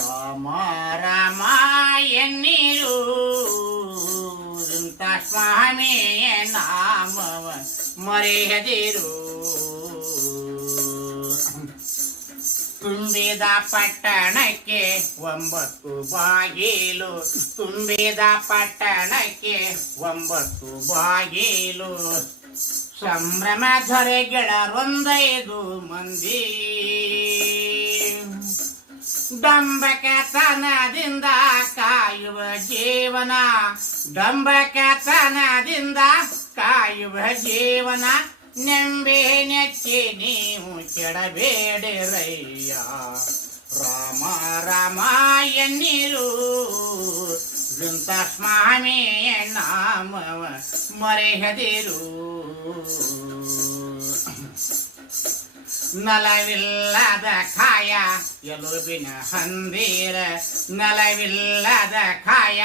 ರಾಮ ರಾಮ ಎನ್ನಿರು ಇಂಥ ಸ್ವಾಮಿಯ ನಾಮವ ಮರೆಯದಿರು. ತುಂಬಿದ ಪಟ್ಟಣಕ್ಕೆ 9 ಬಾಗಿಲು, ತುಂಬಿದ ಪಟ್ಟಣಕ್ಕೆ 9 ಬಾಗಿಲು. ಸಂಭ್ರಮ ಧರೆಗೆಳರೊಂದೈದು ಮಂದಿ, ಡಂಬಕತನದಿಂದ ಕಾಯುವ ಜೀವನ, ಡಂಬಕತನದಿಂದ ಕಾಯುವ ಜೀವನ. ನೆಂಬೆ ನೆಚ್ಚಿ ನೀವು ಕೆಡಬೇಡಿರಯ್ಯ. ರಾಮ ರಾಮ ಎನ್ನಿರು ಇಂಥ ಸ್ವಾಮಿಯ ನಾಮವ ಮರೆಯದಿರು. ನಲವಿಲ್ಲದ ಕಾಯ ಎಲುಬಿನ ಹಂದೀರ, ನಲವಿಲ್ಲದ ಕಾಯ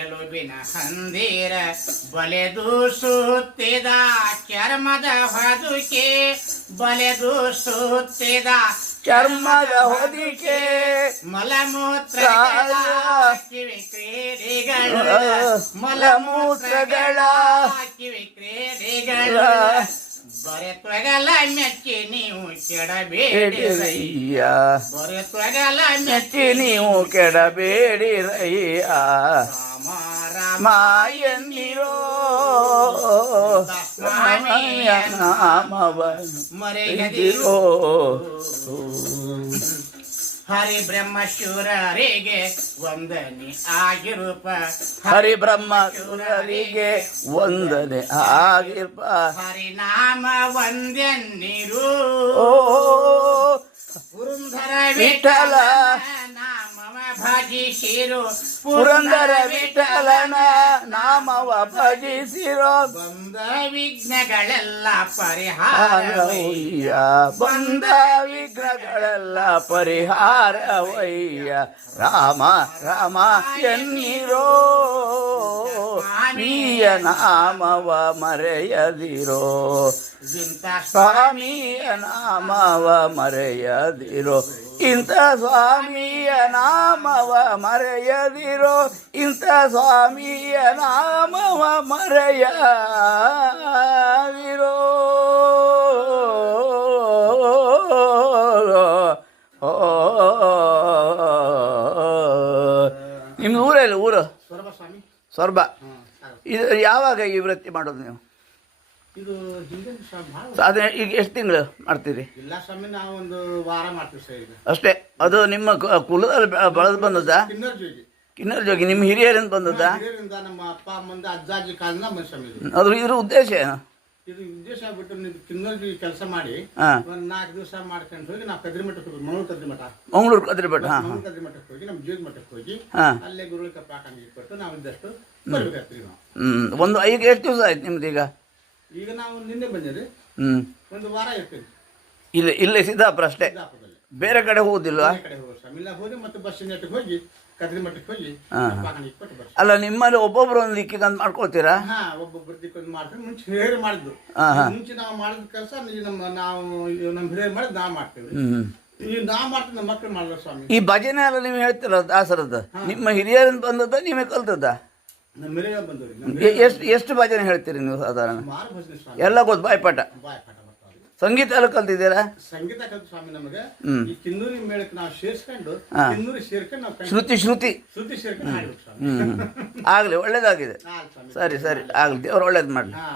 ಎಲುಬಿನ ಹಂದೀರ. ಬಲೆದು ಸುತ್ತಿದ ಚರ್ಮದ ಹೊದಿಕೆ, ಬಲೆದು ಸುತ್ತಿದ ಚರ್ಮದ ಹೊದಿಕೆ. ಮಲಮೂತ್ರಗಳ ಕಿವಿ ಕ್ರೀಡೆಗಳು, ಮಲಮೂತ್ರಗಳ ಕಿವಿ ಕ್ರೀಡೆಗಳ. ಬರೆತೊಗಲ ಮೆಚ್ಚಿ ನೀವು ಕೆಡಬೇಡಿರಯ್ಯ, ಬರೆತೊಗಲ ಮೆಚ್ಚಿ ನೀವು ಕೆಡಬೇಡಿರಯ್ಯ. ರಾಮ ರಾಮ ಎನ್ನಿರೋ ಸ್ವಾಮಿಯ ನಾಮವ ಮರೆಯದಿರೋ. ಹರಿಬ್ರಹ್ಮಶೂರರಿಗೆ ವಂದನೆ ಆಗಿರುಪ, ಹರಿಬ್ರಹ್ಮಶೂರರಿಗೆ ವಂದನೆ ಆಗಿರ್ಪ. ಹರಿನಾಮ ವಂದನ್ನಿರು ಪುರಂದರ ವಿಠಲ ನಾಮವ ಭಜಿಸಿರು, ಪುರಂದರ ವಿಠಲನ ನಾಮವ ಭಜಿಸಿರೋ. ಬಂದ ವಿಘ್ನಗಳೆಲ್ಲ ಪರಿಹಾರವಯ್ಯ, ಬಂದ ವಿಘ್ನಗಳೆಲ್ಲ ಪರಿಹಾರವಯ್ಯ. ರಾಮ ರಾಮ ಎನ್ನಿರೋ ಸ್ವಾಮಿಯ ನಾಮವ ಮರೆಯದಿರೋ, ಸ್ವಾಮಿಯ ನಾಮವ ಮರೆಯದಿರೋ. ಇಂಥ ಸ್ವಾಮಿಯ ನಾಮವ ಮರೆಯದಿರೋ, ಇಂಥ ಸ್ವಾಮಿಯ ನಾಮವ ಮರೆಯದಿರೋ. ನಿಮ್ಮ ಊರಲ್ಲಿ ಊರು ಸೊರಬ. ಇದು ಯಾವಾಗ ಈ ವೃತ್ತಿ ಮಾಡೋದು ನೀವು? ಇದು ಹಿಂದಿನ ಅದೇ ಈಗ ಎಷ್ಟು ತಿಂಗಳು ಮಾಡ್ತೀರಿ? ಇಲ್ಲ ಸ್ವಾಮಿ, ನಾವು ಒಂದು ವಾರ ಮಾಡ್ತೀವಿ ಸರ್ ಈಗ ಅಷ್ಟೇ. ಅದು ನಿಮ್ಮ ಕುಲದಲ್ಲಿ ಬಳದು ಬಂದದ್ದಾ? ಕಿನ್ನರ ಜೋಗಿ ನಿಮ್ಮ ಹಿರಿಯರಿಂದ ಬಂದದ್ದಾ? ಹಿರಿಯರಿಂದ ನಮ್ಮ ಅಪ್ಪ ಅಮ್ಮಂದ ಅಜ್ಜಾಜಿ ಕಾಲದಿಂದ ಬಂದ ಸ್ವಾಮಿ ಇದು. ಅದ್ರ ಇದ್ರ ಉದ್ದೇಶ ಏನು? ಇದು ಉದ್ದೇಶ ಆಗ್ಬಿಟ್ಟು ನೀವು ಕಿನ್ನರ ಕೆಲಸ ಮಾಡಿ ಹಾಂ, ಒಂದು 4 ದಿವಸ ಮಾಡ್ಕೊಂಡು ಹೋಗಿ ನಾವು ಕದ್ರಿಮಠಕ್ಕೆ ಹೋಗಿ, ಮಂಗಳೂರು ಕದ್ರಿಮಠ, ಮಂಗಳೂರು ಕದ್ರಿಮಠ. ಹಾಂ ಹಾಂ ಕದ್ರಿಮಠಕ್ಕೆ ಹೋಗಿ ನಮ್ಮ ಜೀವ ಮಠಕ್ಕೆ ಹೋಗಿ ಹಾಂ. ಅಲ್ಲೇ ಗುರುಗಳ ಪಾಕಂಗಿ ಕೊಟ್ಟು ನಾವು ಇದ್ದಷ್ಟು ಬರ್ಬೇಕಾಗ್ತೀವಿ ನಾವು. ಒಂದು ಈಗ ಎಷ್ಟು ದಿವಸ ಆಯ್ತು ನಿಮ್ದು ಈಗ? ಈಗ ನಾವು ನಿನ್ನೆ ಬಂದಿರಿ, ಒಂದು ವಾರ ಇರ್ತೀವಿ ಇಲ್ಲೇ ಸಿದ್ದಾಪುರ ಅಷ್ಟೇ, ಸಿದ್ದಾಪುರದಲ್ಲಿ. ಬೇರೆ ಕಡೆ ಹೋಗುದಿಲ್ವಾ? ಬೇರೆ ಕಡೆ ಹೋಗಿ ಸ್ವಾಮಿ ಇಲ್ಲ ಹೋಗಿ ಮತ್ತೆ ಬಸ್ ನೆಟ್ಟಿಗೆ ಹೋಗಿ ಕದ್ರಿಮಠಕ್ಕೆ ಹೋಗಿ ಪಾಕಂಗಿ ಕೊಟ್ಟು ಬರ್ತೀವಿ. ಅಲ್ಲ, ನಿಮ್ಮಲ್ಲಿ ಒಬ್ಬೊಬ್ರು ಒಂದು ದಿಕ್ಕಿಗೆ ಮಾಡ್ಕೊಳ್ತೀರಾ? ಹಾ, ಒಬ್ಬೊಬ್ಬರು ದಿಕ್ಕೊಂದು ಮಾಡ್ತೀವಿ. ಮುಂಚೆ ಹಿರಿಯರು ಮಾಡಿದ್ದು, ಮುಂಚೆ ನಾವು ಮಾಡಿದ ಕೆಲಸ ನಾವು ನಮ್ಮ ಹಿರಿಯರು ಮಾಡಿದ್ ನಾವು ಮಾಡ್ತೀವಿ. ಈಗ ನಾವು ಮಾಡ್ತೀವಿ, ನಮ್ಮ ಮಕ್ಕಳು ಮಾಡಿದ್ರು ಸ್ವಾಮಿ. ಈ ಭಜನೆ ಎಲ್ಲ ನೀವು ಹೇಳ್ತೀರ ದಾಸರದ್ದು, ನಿಮ್ಮ ಹಿರಿಯರಿಂದ ಬಂದದ್ದ ನೀವೇ ಕಲ್ತದ್ದ? ನಮ್ಮ ಹಿರಿಯರು ಬಂದವ್ರಿ. ಎಷ್ಟು ಭಜನೆ ಹೇಳ್ತೀರಿ ನೀವು ಸಾಧಾರಣ? ಸುಮಾರು ಭಜನೆ ಸ್ವಾಮಿ, ಎಲ್ಲ ಗೊತ್ತು, ಬಾಯ್ಪಾಠ. ಬಾಯ್ಪಾಠ ಬರ್ತಾವ್ರಿ. ಸಂಗೀತ ಎಲ್ಲ ಕಲ್ತಿದ್ದೀರಾ? ಸಂಗೀತ ಕಲ್ತು ಸ್ವಾಮಿ ನಮಗೆ ಈ ಕಿನ್ನೂರಿ ಮೇಳಕ್ಕೆ ನಾವು ಸೇರ್ಸ್ಕೊಂಡು ಕಿನ್ನೂರಿ ಸೇರ್ಕೊಂಡು ನಾವು ಶ್ರುತಿ ಶ್ರುತಿ ಸೇರ್ಕೊಂಡು ಹಾಡ್ಬೇಕು ಸ್ವಾಮಿ. ಆಗಲಿ, ಒಳ್ಳೇದಾಗಿದೆ. ಸರಿ ಸರಿ, ಆಗಲಿ, ದೇವ್ರು ಒಳ್ಳೇದು ಮಾಡಲಿ.